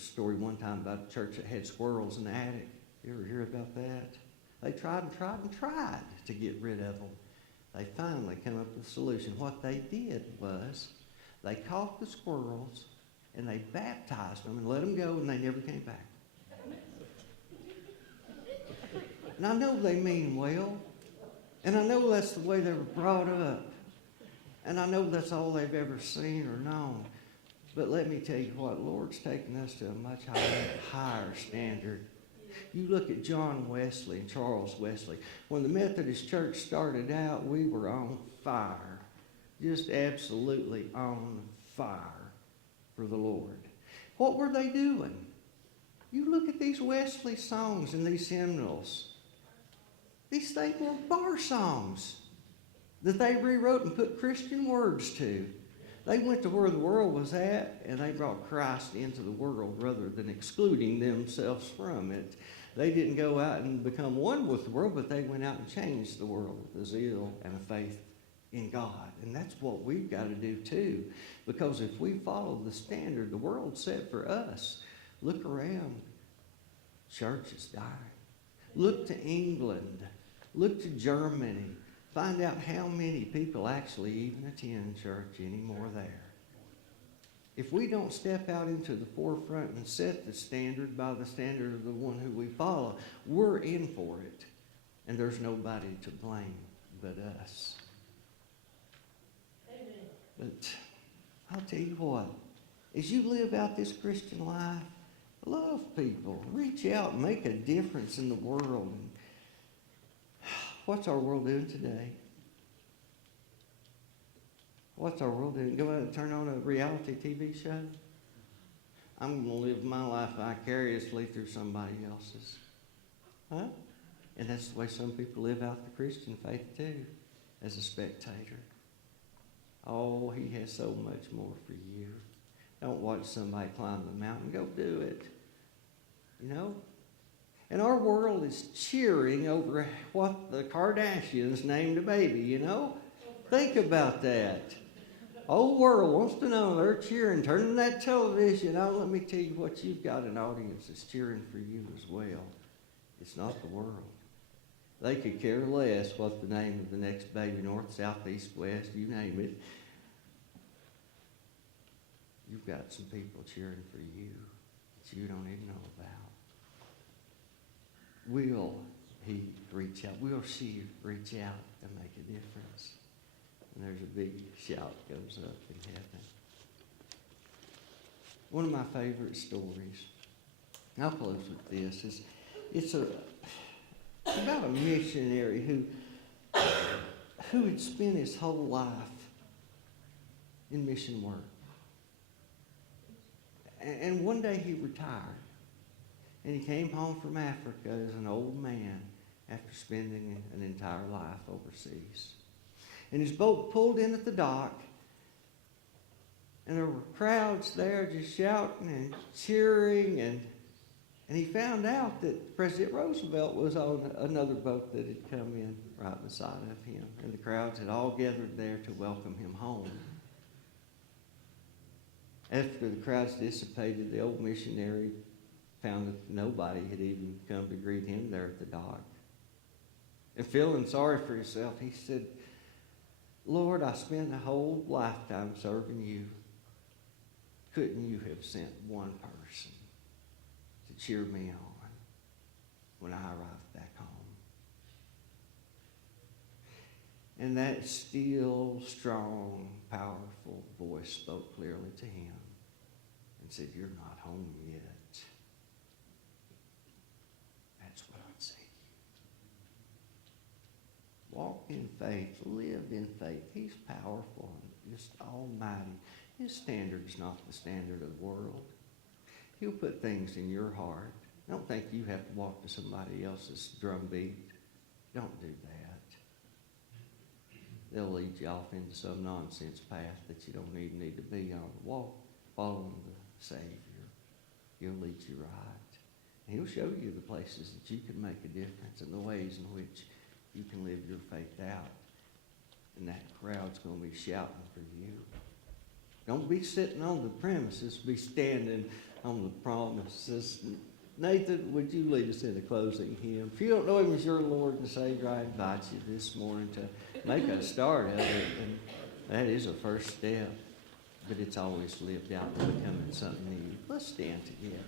story one time about a church that had squirrels in the attic. You ever hear about that? They tried and tried and tried to get rid of them. They finally came up with a solution. What they did was they caught the squirrels and they baptized them and let them go, and they never came back. And I know they mean well, and I know that's the way they were brought up, and I know that's all they've ever seen or known. But let me tell you what, the Lord's taken us to a much higher standard. You look at John Wesley and Charles Wesley. When the Methodist Church started out, we were on fire. Just absolutely on fire for the Lord. What were they doing? You look at these Wesley songs and these hymnals. These things were bar songs that they rewrote and put Christian words to. They went to where the world was at, and they brought Christ into the world rather than excluding themselves from it. They didn't go out and become one with the world, but they went out and changed the world with a zeal and a faith in God. And that's what we've got to do too. Because if we follow the standard the world set for us, look around. Church is dying. Look to England. Look to Germany. Find out how many people actually even attend church anymore there. If we don't step out into the forefront and set the standard by the standard of the one who we follow, we're in for it. And there's nobody to blame but us. Amen. But I'll tell you what, as you live out this Christian life, love people, reach out and make a difference in the world. What's our world doing today? What's our world doing? Go out and turn on a reality TV show? I'm going to live my life vicariously through somebody else's. Huh? And that's the way some people live out the Christian faith too, as a spectator. Oh, he has so much more for you. Don't watch somebody climb the mountain. Go do it. You know? And our world is cheering over what the Kardashians named a baby, you know? Think about that. Whole world wants to know. They're cheering, turning that television on. Let me tell you what, you've got an audience that's cheering for you as well. It's not the world. They could care less what the name of the next baby, north, south, east, west, you name it. You've got some people cheering for you that you don't even know about. Will he reach out? Will she reach out and make a difference? And there's a big shout goes up in heaven. One of my favorite stories, and I'll close with this, it's about a missionary who had spent his whole life in mission work. And one day he retired. And he came home from Africa as an old man after spending an entire life overseas. And his boat pulled in at the dock, and there were crowds there just shouting and cheering, and he found out that President Roosevelt was on another boat that had come in right beside of him, and the crowds had all gathered there to welcome him home. After the crowds dissipated, the old missionary found that nobody had even come to greet him there at the dock. And feeling sorry for himself, he said, Lord, I spent a whole lifetime serving you. Couldn't you have sent one person to cheer me on when I arrived back home? And that still, strong, powerful voice spoke clearly to him and said, you're not home yet. That's what I'd say to you. Walk in faith, live in faith. He's powerful and just almighty. His standard is not the standard of the world. He'll put things in your heart. Don't think you have to walk to somebody else's drumbeat. Don't do that. They'll lead you off into some nonsense path that you don't even need to be on. Walk following the Savior. He'll lead you right. And he'll show you the places that you can make a difference and the ways in which you can live your faith out. And that crowd's going to be shouting for you. Don't be sitting on the premises. Be standing on the promises. Nathan, would you lead us in a closing hymn? If you don't know him as your Lord and Savior, I invite you this morning to make a start of it. And that is a first step, but it's always lived out and becoming something new. Let's stand together.